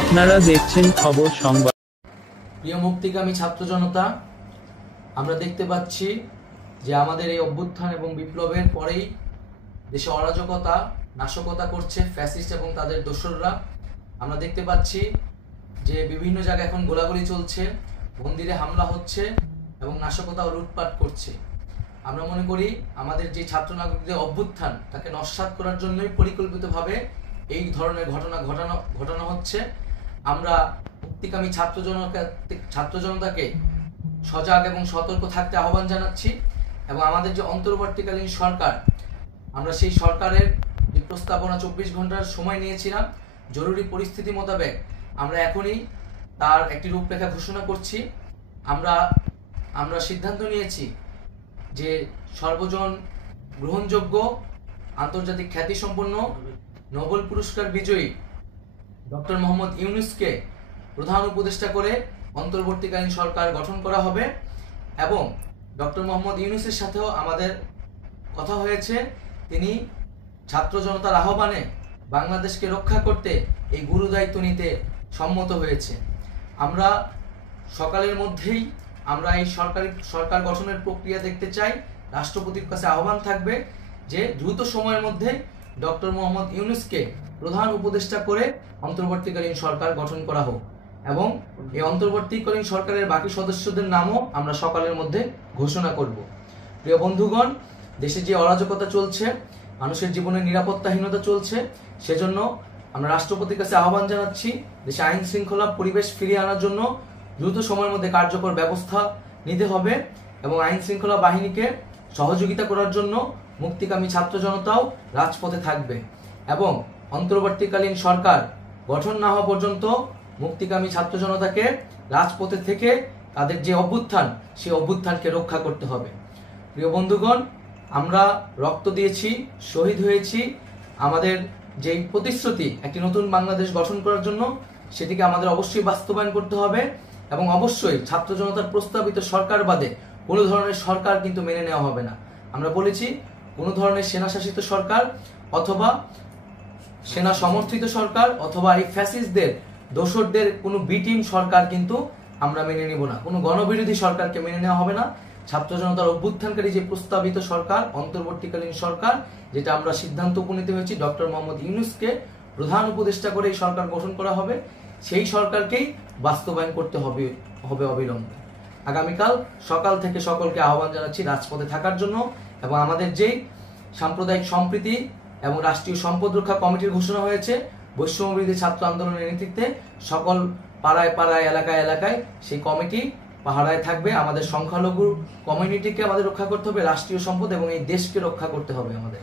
আপনারা দেখছেন খবর সংবাদ। প্রিয় মুক্তিকামী ছাত্র জনতা, আমরা দেখতে পাচ্ছি যে আমাদের এই অভ্যুত্থান এবং বিপ্লবের পরেই দেশে অরাজকতা নাশকতা করছে ফ্যাসিস্ট এবং তাদের দোসররা। আমরা দেখতে পাচ্ছি যে বিভিন্ন জায়গায় এখন গোলাগুলি চলছে, মন্দিরে হামলা হচ্ছে এবং নাশকতা ও লুটপাট করছে। আমরা মনে করি আমাদের যে ছাত্র নাগরিকদের অভ্যুত্থান তাকে নস্যাৎ করার জন্যই পরিকল্পিতভাবে এই ধরনের ঘটনা ঘটানো হচ্ছে। আমরা মুক্তিকামী ছাত্র জনতাকে সজাগ এবং সতর্ক থাকতে আহ্বান জানাচ্ছি এবং আমাদের যে অন্তর্বর্তীকালীন সরকার, আমরা সেই সরকারের যে প্রস্তাবনা 24 ঘন্টার সময় নিয়েছিলাম, জরুরি পরিস্থিতি মোতাবেক আমরা এখনই তার একটি রূপরেখা ঘোষণা করছি। আমরা সিদ্ধান্ত নিয়েছি যে সর্বজন গ্রহণযোগ্য আন্তর্জাতিক খ্যাতিসম্পন্ন নোবেল পুরস্কার বিজয়ী ডক্টর মোহাম্মদ ইউনূসকে প্রধান উপদেষ্টা করে অন্তর্বর্তীকালীন সরকার গঠন করা হবে এবং ডক্টর মোহাম্মদ ইউনূসের সাথেও আমাদের কথা হয়েছে। তিনি ছাত্র জনতার আহ্বানে বাংলাদেশকে রক্ষা করতে এই গুরু দায়িত্ব নিতে সম্মত হয়েছে। আমরা সকালের মধ্যেই আমরা এই সরকার গঠনের প্রক্রিয়া দেখতে চাই। রাষ্ট্রপতির কাছে আহ্বান থাকবে যে দ্রুত সময়ের মধ্যে ডক্টর মোহাম্মদ ইউনূসকে প্রধান উপদেষ্টা করে অন্তর্বর্তীকালীন সরকার গঠন করা হোক এবং এই অন্তর্বর্তীকালীন সরকারের বাকি সদস্যদের নামও আমরা সকালের মধ্যে ঘোষণা করব। প্রিয় বন্ধুগণ, দেশে যে অরাজকতা চলছে, মানুষের জীবনের নিরাপত্তাহীনতা চলছে, সেজন্য আমরা রাষ্ট্রপতির কাছে আহ্বান জানাচ্ছি দেশে আইন শৃঙ্খলা পরিবেশ ফিরিয়ে আনার জন্য দ্রুত সময়ের মধ্যে কার্যকর ব্যবস্থা নিতে হবে এবং আইন শৃঙ্খলা বাহিনীকে সহযোগিতা করার জন্য মুক্তিকামী ছাত্র জনতাও রাজপথে থাকবে এবং অন্তর্বর্তীকালীন সরকার গঠন না হওয়া পর্যন্ত মুক্তিকামী ছাত্র জনতাকে রাজপথে থেকে তাদের যে অভ্যুত্থান, সেই অভ্যুত্থানকে রক্ষা করতে হবে। প্রিয় বন্ধুগণ, আমরা রক্ত দিয়েছি, শহীদ হয়েছি। আমাদের যেই প্রতিশ্রুতি একটি নতুন বাংলাদেশ গঠন করার জন্য, সেটিকে আমাদের অবশ্যই বাস্তবায়ন করতে হবে এবং অবশ্যই ছাত্র জনতার প্রস্তাবিত সরকার বাদে কোনো ধরনের সরকার কিন্তু মেনে নেওয়া হবে না। আমরা বলেছি কোনো ধরনের সেনা শাসিত সরকার অথবা সেনা সমর্থিত সরকার অথবা এই ফ্যাসিস্টদের দোসরদের কোনো বি টিম সরকার কিন্তু আমরা মেনে নিব না। কোনো গণবিরোধী সরকারকে মেনে নেওয়া হবে না। ছাত্র জনতার অভ্যুত্থানকারী যে প্রস্তাবিত সরকার, অন্তর্বর্তীকালীন সরকার, যেটা আমরা সিদ্ধান্ত উপনীত হয়েছি ডক্টর মোহাম্মদ ইউনূসকে প্রধান উপদেষ্টা করে এই সরকার গঠন করা হবে, সেই সরকারকেই বাস্তবায়ন করতে হবে অবিলম্বে। আগামীকাল সকাল থেকে সকলকে আহ্বান জানাচ্ছি রাজপথে থাকার জন্য এবং আমাদের যেই সাম্প্রদায়িক সম্প্রীতি এবং রাষ্ট্রীয় সম্পদ রক্ষা কমিটির ঘোষণা হয়েছে বৈষম্যবিরোধী ছাত্র আন্দোলনের নেতৃত্বে, সকল পাড়ায় পাড়ায় এলাকায় এলাকায় সেই কমিটি পাহারায় থাকবে। আমাদের সংখ্যালঘু কমিউনিটিকে আমাদের রক্ষা করতে হবে, রাষ্ট্রীয় সম্পদ এবং এই দেশকে রক্ষা করতে হবে আমাদের।